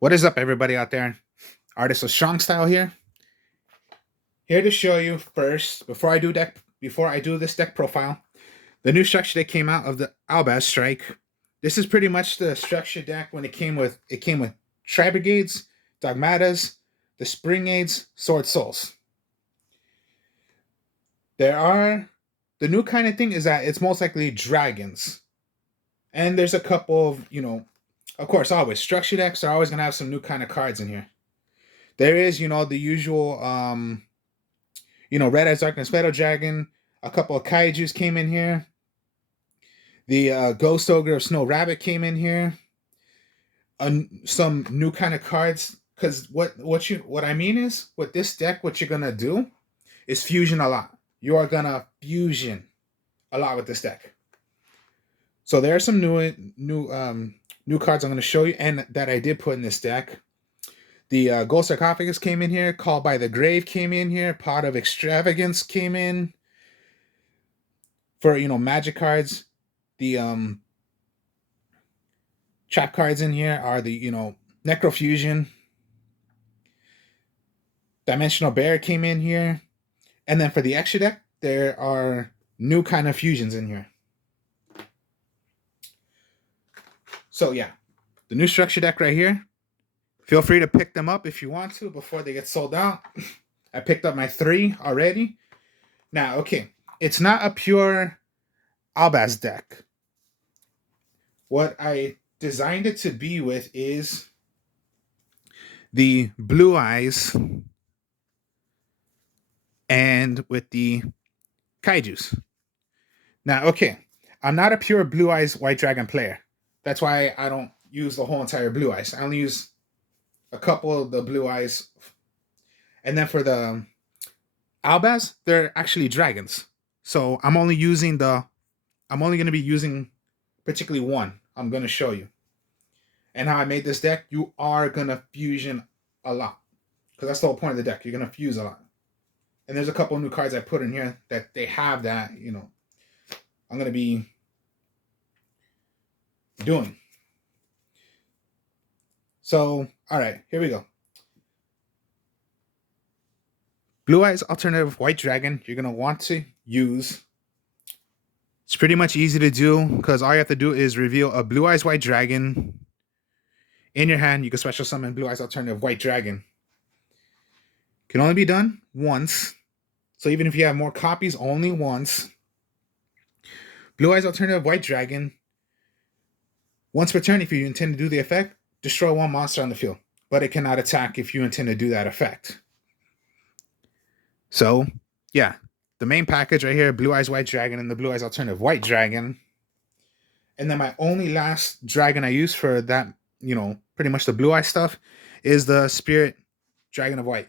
What is up, everybody out there? Artist of Strong Style here to show you first before I do this deck profile, the new structure that came out of the Albaz Strike. This is pretty much the structure deck when it came with Tri Brigades, Dogmatas, the Spring Aids, Sword Souls. There are the new kind of thing is that it's most likely dragons, and there's a couple of of course, always structure decks are always gonna have some new kind of cards in here. There is, the usual, Red Eyes Darkness Metal Dragon. A couple of kaijus came in here. The Ghost Ogre of Snow Rabbit came in here. Some new kind of cards. Because what I mean is, with this deck, what you're gonna do is fusion a lot. You are gonna fusion a lot with this deck. So there are some new cards I'm gonna show you, and that I did put in this deck. The Gold Sarcophagus came in here. Call by the Grave came in here. Pot of Extravagance came in. For magic cards, the trap cards in here are the Necrofusion. Dimensional Bear came in here. And then for the extra deck, there are new kind of fusions in here. So yeah, the new structure deck right here. Feel free to pick them up if you want to before they get sold out. I picked up my 3 already. Now, okay, it's not a pure Albaz deck. What I designed it to be with is the Blue Eyes and with the kaijus. Now, okay, I'm not a pure Blue Eyes White Dragon player. That's why I don't use the whole entire Blue Eyes. I only use a couple of the Blue Eyes. And then for the Albaz, they're actually dragons. So I'm only going to be using particularly one. I'm going to show you. And how I made this deck, you are going to fusion a lot. Because that's the whole point of the deck. You're going to fuse a lot. And there's a couple of new cards I put in here that they have that, I'm going to be doing. So, all right, here we go. Blue Eyes Alternative White Dragon, you're going to want to use. It's pretty much easy to do because all you have to do is reveal a Blue Eyes White Dragon. In your hand, you can special summon Blue Eyes Alternative White Dragon. Can only be done once. So even if you have more copies, only once. Blue Eyes Alternative White Dragon. Once per turn, if you intend to do the effect, destroy one monster on the field. But it cannot attack if you intend to do that effect. So, yeah. The main package right here, Blue Eyes White Dragon and the Blue Eyes Alternative White Dragon. And then my only last dragon I use for that, pretty much the Blue Eye stuff, is the Spirit Dragon of White.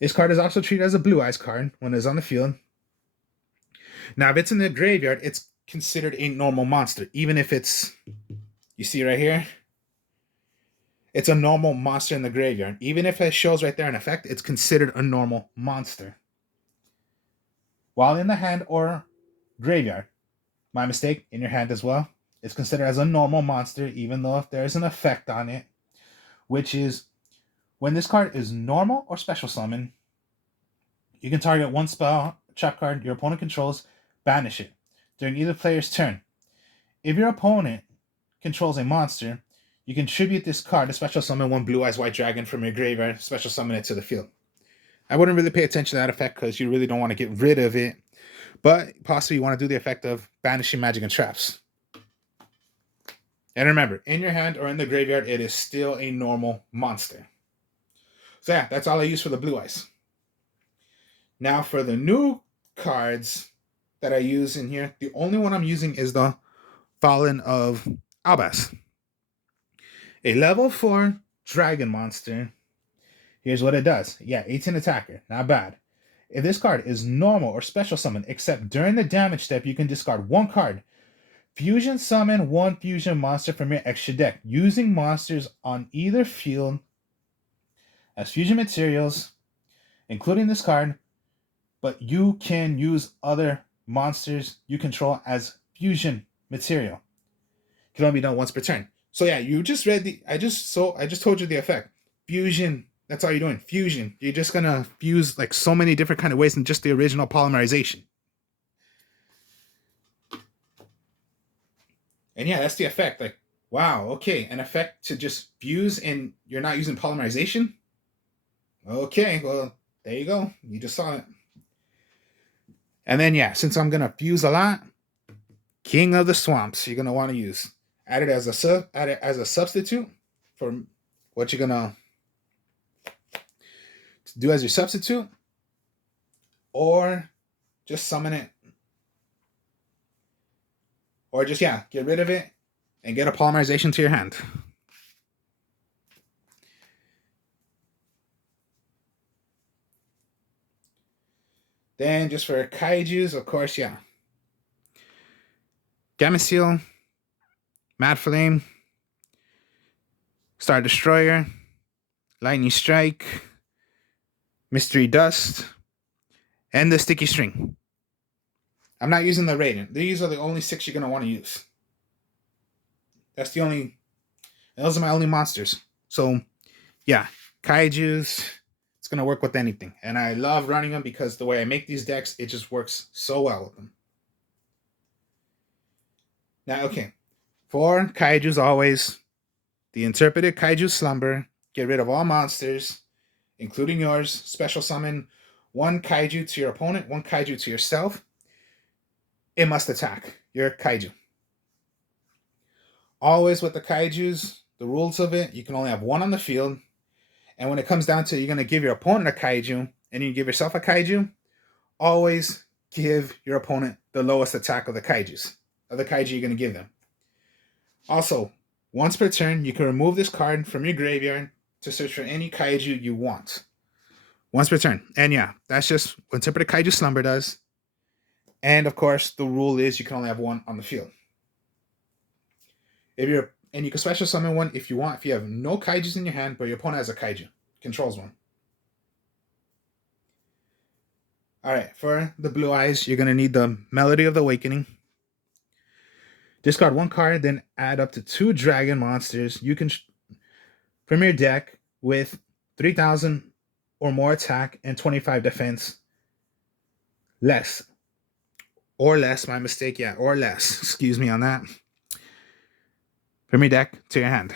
This card is also treated as a Blue Eyes card when it's on the field. Now, if it's in the graveyard, it's considered a normal monster. Even if it's, you see right here, it's a normal monster in the graveyard. Even if it shows right there in effect, it's considered a normal monster. While in the hand or graveyard, my mistake, in your hand as well, it's considered as a normal monster, even though if there's an effect on it, which is when this card is normal or special summon, you can target one spell, trap card your opponent controls, banish it during either player's turn. If your opponent controls a monster, you can tribute this card to special summon one Blue Eyes White Dragon from your graveyard, special summon it to the field. I wouldn't really pay attention to that effect because you really don't want to get rid of it, but possibly you want to do the effect of banishing magic and traps. And remember, in your hand or in the graveyard, it is still a normal monster. So yeah, that's all I use for the Blue Eyes. Now for the new cards that I use in here, the only one I'm using is the Fallen of Albaz. A level 4 dragon monster. Here's what it does. Yeah, 18 attacker. Not bad. If this card is normal or special summon, except during the damage step, you can discard one card. Fusion summon one fusion monster from your extra deck, using monsters on either field as fusion materials, including this card, but you can use other monsters you control as fusion material. It can only be done once per turn. So yeah, you just read the. I just told you the effect. Fusion. That's all you're doing. Fusion. You're just gonna fuse like so many different kind of ways than just the original polymerization. And yeah, that's the effect. Like, wow, okay, an effect to just fuse and you're not using polymerization? Okay, well, there you go. You just saw it. And then yeah, since I'm gonna fuse a lot, King of the Swamps, you're gonna want to use. Add it as a substitute for what you're gonna do as your substitute, or just summon it, or just yeah, get rid of it and get a polymerization to your hand. Then just for kaijus, of course, yeah. Gamma Seal, Mad Flame, Star Destroyer, Lightning Strike, Mystery Dust, and the Sticky String. I'm not using the Radiant. These are the only 6 you're going to want to use. That's the only... Those are my only monsters. So, yeah. Kaijus, it's going to work with anything. And I love running them because the way I make these decks, it just works so well with them. Now, okay. For Kaijus, always, the Interpreted Kaiju Slumber. Get rid of all monsters, including yours. Special summon 1 Kaiju to your opponent, 1 Kaiju to yourself. It must attack your Kaiju. Always with the Kaijus, the rules of it, you can only have 1 on the field. And when it comes down to you're going to give your opponent a Kaiju and you give yourself a Kaiju, always give your opponent the lowest attack of the Kaijus, of the Kaiju you're going to give them. Also, once per turn, you can remove this card from your graveyard to search for any Kaiju you want. Once per turn. And yeah, that's just what Interpreted Kaiju Slumber does. And of course, the rule is you can only have 1 on the field. And you can special summon 1 if you want, if you have no kaijus in your hand, but your opponent has a kaiju, controls 1. Alright, for the Blue Eyes, you're going to need the Melody of the Awakening. Discard 1 card, then add up to 2 dragon monsters you can from your deck with 3,000 or more attack and 25 defense. Less. Or less, my mistake, yeah, or less. Excuse me on that. From your deck to your hand.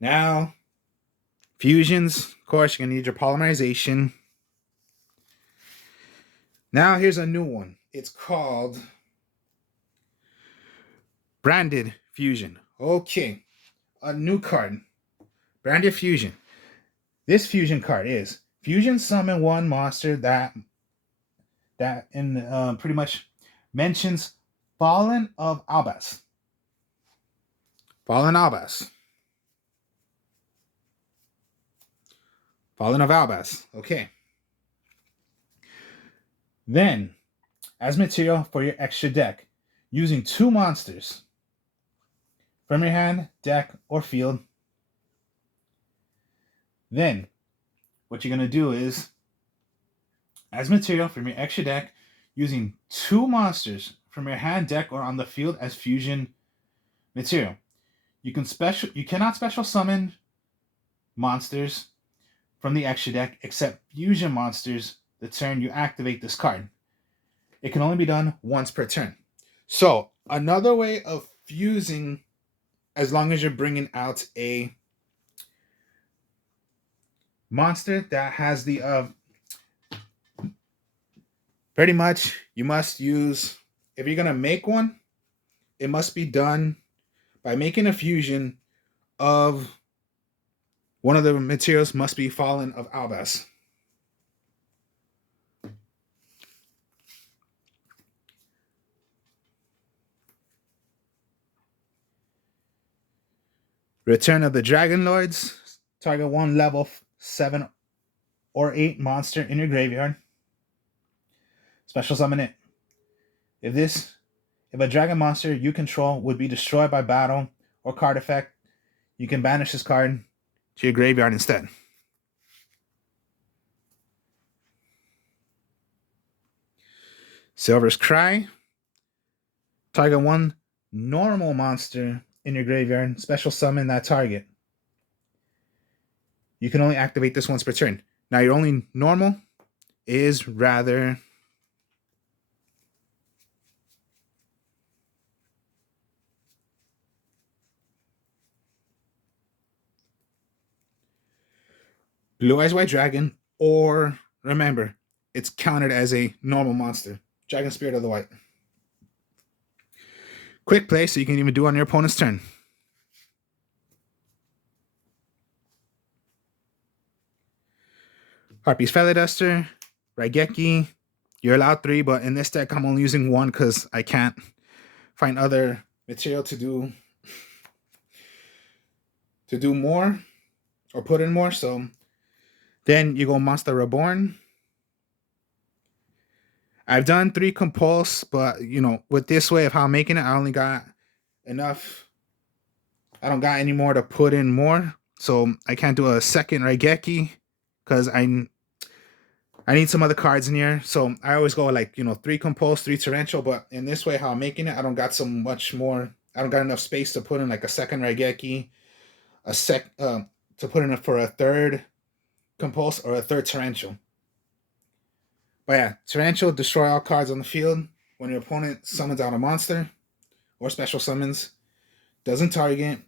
Now, fusions, of course, you're going to need your polymerization. Now, here's a new one. It's called Branded Fusion. Okay, a new card. Branded Fusion. This fusion card is fusion summon 1 monster that in pretty much mentions Fallen of Albas. Fallen Albas. Fallen of Albas. Okay. Then, as material for your extra deck, using 2 monsters from your hand, deck, or field. Then, what you're going to do is, as material from your extra deck, using 2 monsters from your hand, deck, or on the field as fusion material. You cannot special summon monsters from the extra deck except fusion monsters the turn you activate this card. It can only be done once per turn. So, another way of fusing, as long as you're bringing out a monster that has the pretty much you must use, if you're going to make one, it must be done by making a fusion of one of the materials must be Fallen of Albas. Return of the Dragon Lords. Target 1 level 7 or 8 monster in your graveyard. Special summon it. If a dragon monster you control would be destroyed by battle or card effect, you can banish this card to your graveyard instead. Silver's Cry. Target one normal monster in your graveyard. Special summon that target. You can only activate this once per turn. Now, your only normal is rather Blue Eyes White Dragon, or remember, it's counted as a normal monster. Dragon Spirit of the White. Quick play, so you can even do on your opponent's turn. Harpy's Feather Duster, Raigeki. You're allowed 3, but in this deck, I'm only using 1 because I can't find other material to do more or put in more. So then you go Monster Reborn. I've done 3 Compulse, but with this way of how I'm making it, I only got enough. I don't got any more to put in more, so I can't do a second Raigeki because I need some other cards in here. So I always go like 3 Compulse, 3 Torrential, but in this way how I'm making it, I don't got so much more. I don't got enough space to put in like a second Raigeki, to put in it for a third Compulse or a third Torrential. But yeah, Torrential, destroy all cards on the field when your opponent summons out a monster or special summons. Doesn't target.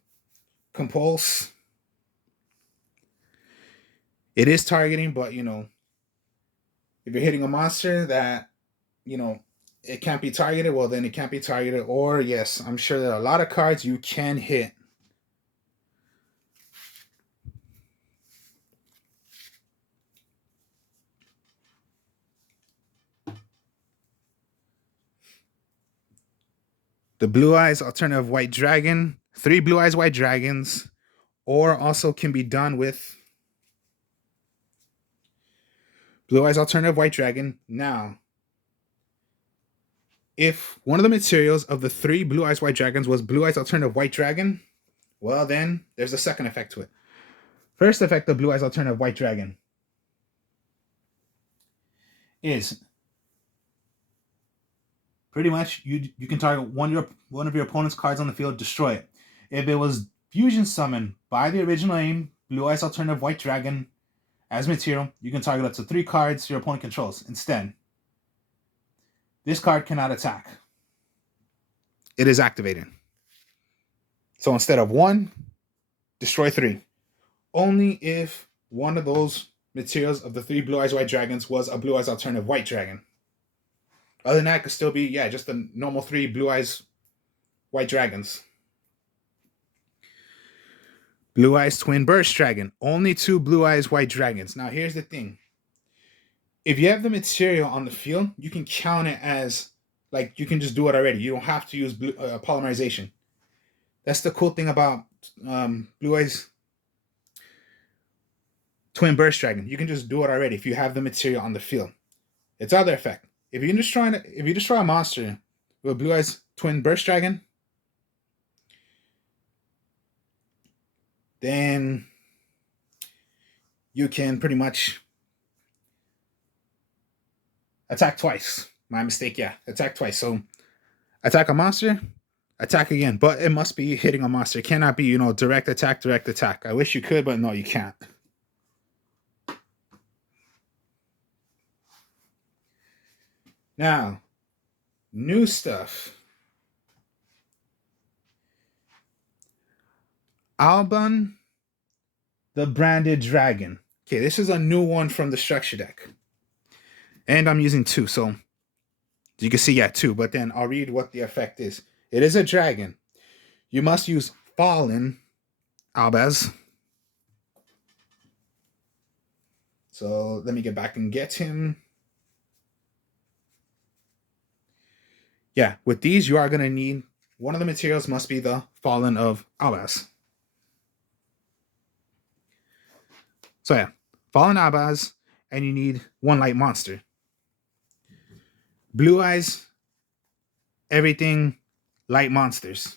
Compulse. It is targeting, but if you're hitting a monster that it can't be targeted, well then it can't be targeted. Or yes, I'm sure there are a lot of cards you can hit. The Blue Eyes Alternative White Dragon, 3 Blue Eyes White Dragons, or also can be done with Blue Eyes Alternative White Dragon. Now, if one of the materials of the 3 Blue Eyes White Dragons was Blue Eyes Alternative White Dragon, well then there's a second effect to it. First effect of Blue Eyes Alternative White Dragon is pretty much you can target one of your opponent's cards on the field, destroy it. If it was fusion summoned by the original aim, Blue Eyes Alternative White Dragon, as material, you can target up to 3 cards your opponent controls. Instead, this card cannot attack. It is activated. So instead of 1, destroy 3. Only if one of those materials of the 3 Blue Eyes White Dragons was a Blue Eyes Alternative White Dragon. Other than that, it could still be, just the normal 3 Blue Eyes White Dragons. Blue Eyes Twin Burst Dragon. Only 2 Blue Eyes White Dragons. Now, here's the thing. If you have the material on the field, you can count it as, you can just do it already. You don't have to use polymerization. That's the cool thing about Blue Eyes Twin Burst Dragon. You can just do it already if you have the material on the field. It's other effect. If you destroy a monster with Blue Eyes Twin Burst Dragon, then you can pretty much attack twice. My mistake, attack twice. So attack a monster, attack again, but it must be hitting a monster. It cannot be, direct attack. I wish you could, but no, you can't. Now, new stuff. Alban, the Branded Dragon. Okay, this is a new one from the structure deck. And I'm using 2, so you can see, 2. But then I'll read what the effect is. It is a dragon. You must use Fallen Albaz. So let me get back and get him. Yeah, with these, you are going to need, one of the materials must be the Fallen of Albaz. So Fallen Albaz, and you need 1 light monster. Blue Eyes, everything light monsters.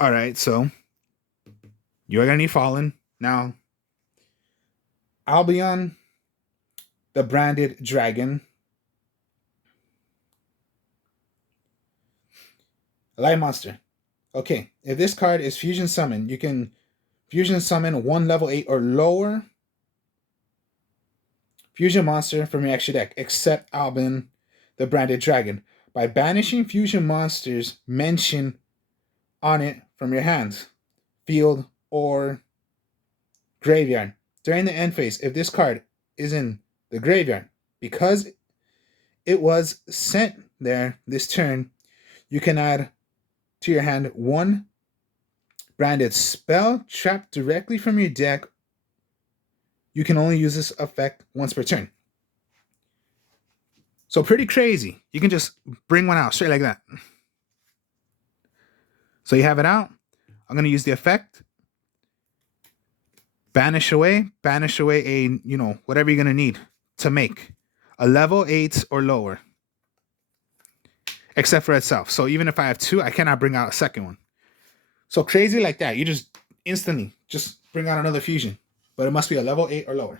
All right, so you're going to need Fallen. Now, Albion, the branded dragon. Light monster. Okay, if this card is fusion summon, you can fusion summon one level 8 or lower fusion monster from your extra deck, except Albion, the branded dragon, by banishing fusion monsters mentioned on it from your hands, field, or graveyard. During the end phase, if this card is in the graveyard, because it was sent there this turn, you can add to your hand one branded spell trapped directly from your deck. You can only use this effect once per turn. So pretty crazy. You can just bring one out straight like that. So you have it out. I'm going to use the effect. Banish away a, whatever you're going to need to make a level 8 or lower, except for itself. So even if I have 2, I cannot bring out a second one. So crazy like that. You just instantly just bring out another fusion, but it must be a level 8 or lower.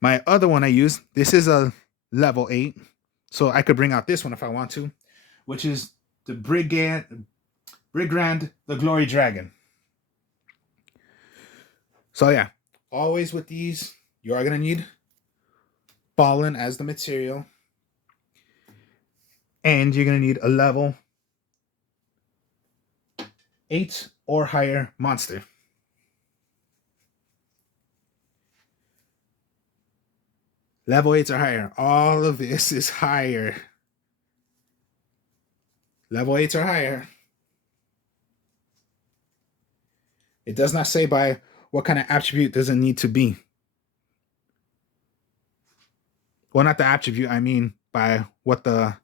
My other one I use, this is a level 8, so I could bring out this one if I want to, which is the Brigand, the Glory Dragon. So yeah, always with these, you are going to need Fallen as the material. And you're going to need a level 8 or higher monster. Level 8s or higher. All of this is higher. Level 8s or higher. It does not say by what kind of attribute does it need to be. Well, not the attribute, I mean by what it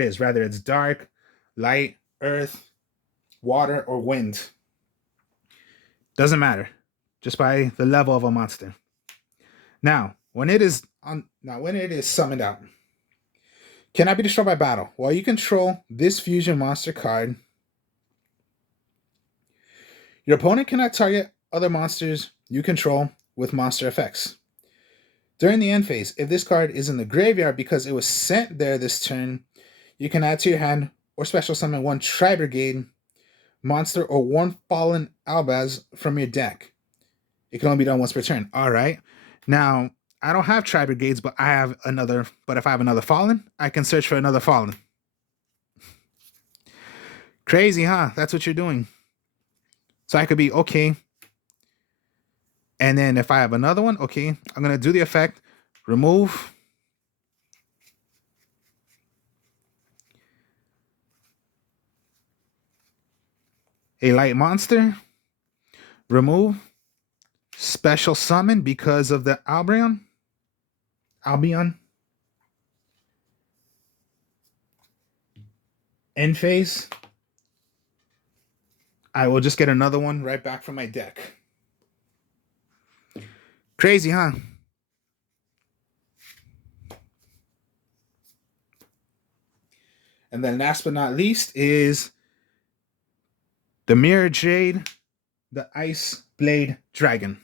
is. Rather, it's dark, light, earth, water, or wind. Doesn't matter. Just by the level of a monster. Now, when it is summoned out, cannot be destroyed by battle. While you control this fusion monster card, your opponent cannot target other monsters you control with monster effects. During the end phase, if this card is in the graveyard because it was sent there this turn, you can add to your hand or special summon one Tri-Brigade monster or one Fallen Albaz from your deck. It can only be done once per turn. All right. Now, I don't have Tri-Brigades, but I have another. But if I have another Fallen, I can search for another Fallen. Crazy, huh? That's what you're doing. So I could be, okay. And then if I have another one, okay, I'm going to do the effect. Remove. A light monster. Remove. Special summon because of the Albion. End phase. I will just get another one right back from my deck. Crazy, huh? And then last but not least is the Mirror Jade, the Ice Blade Dragon.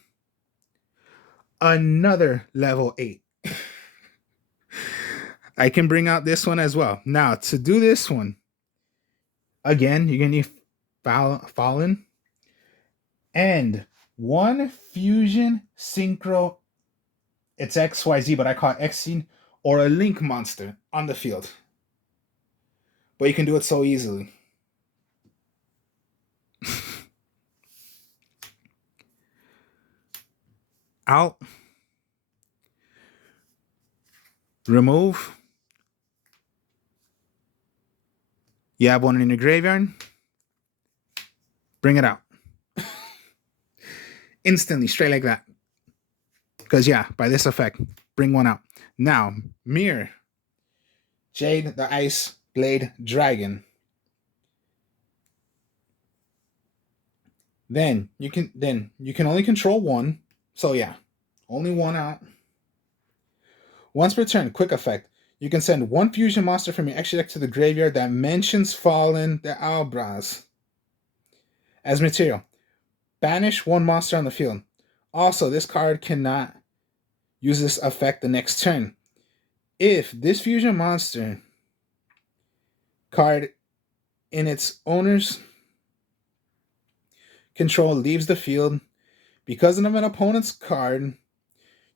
Another level 8. I can bring out this one as well. Now, to do this one, again, you're going to need Fallen and one Fusion Synchro. It's XYZ, but I call it Xing, or a Link monster on the field. But you can do it so easily. Out. Remove. You have one in your graveyard. Bring it out. Instantly, straight like that. Because, yeah, by this effect, bring one out. Now, Mirror Jade, the Ice Blade Dragon. Then you can only control one. So yeah, only one out. Once per turn, quick effect. You can send one fusion monster from your extra deck to the graveyard that mentions Fallen the Albaz as material. banish one monster on the field. Also, this card cannot use this effect the next turn. If this fusion monster card in its owner's control leaves the field because of an opponent's card,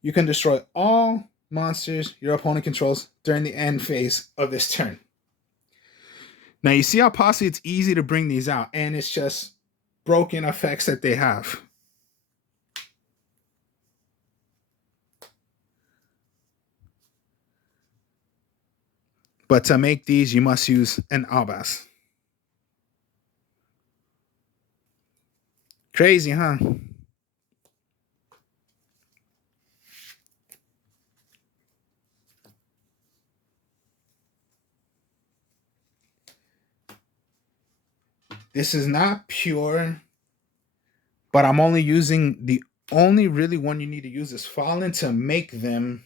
you can destroy all monsters your opponent controls during the end phase of this turn. Now you see how possibly it's easy to bring these out, and it's just broken effects that they have. But to make these, you must use an Albas. Crazy, huh? This is not pure, but I'm only using the only really one you need to use is Fallen to make them.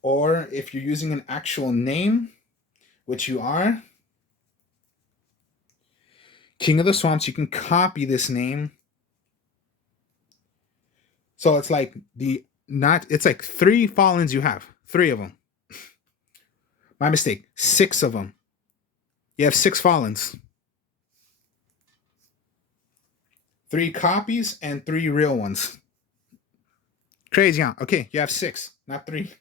Or if you're using an actual name, which you are, King of the Swamps, you can copy this name. So it's like it's like 3 Fallens you have. 3 of them. My mistake. 6 of them. You have 6 Fallens. 3 copies and 3 real ones. Crazy, huh? Okay, you have 6, not 3.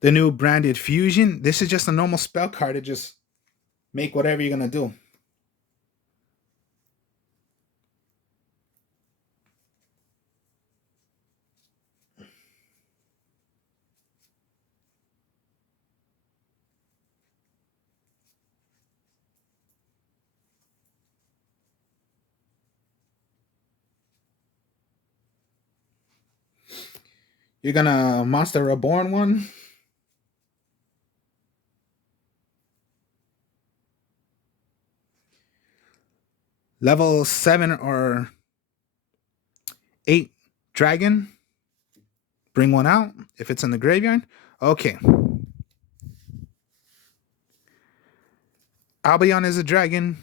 The new branded fusion. This is just a normal spell card to just make whatever you're going to do. You're going to Monster Reborn one. Level 7 or 8 dragon. Bring one out if it's in the graveyard. Okay. Albion is a dragon.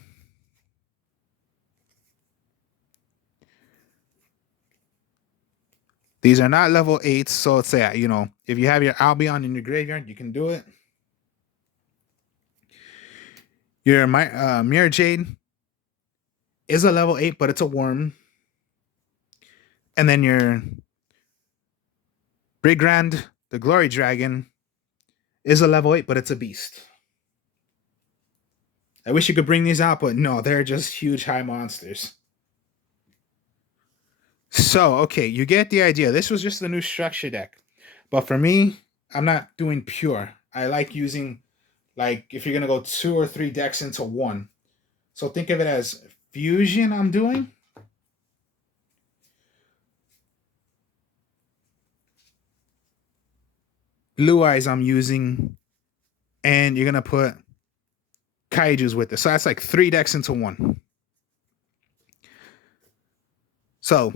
These are not level 8s, so it's if you have your Albion in your graveyard, you can do it. Your Mirror Jade is a level 8, but it's a worm. And then your Brigand, the Glory Dragon, is a level 8, but it's a beast. I wish you could bring these out, but no, they're just huge high monsters. So, okay, you get the idea. This was just the new structure deck. But for me, I'm not doing pure. I like using, like, if you're going to go 2 or 3 decks into one. So think of it as fusion I'm doing. Blue Eyes I'm using. And you're going to put kaijus with it. So that's like 3 decks into one. So,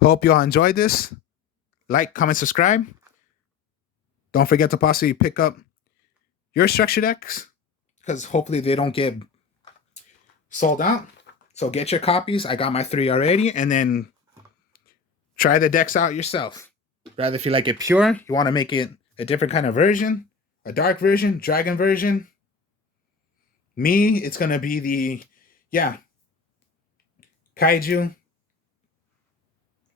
hope you all enjoyed this. Like, comment, subscribe. Don't forget to possibly pick up your structure decks, because hopefully they don't get sold out. So get your copies. I got my 3 already. And then try the decks out yourself. Rather if you like it pure, you want to make it a different kind of version, a dark version, dragon version. Me, it's going to be the, kaiju.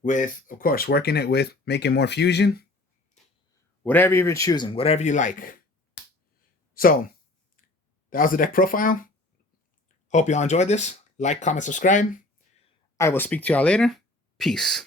With, of course, working it with making more fusion. Whatever you're choosing, whatever you like. So, that was the deck profile. Hope you all enjoyed this. Like, comment, subscribe. I will speak to y'all later. Peace.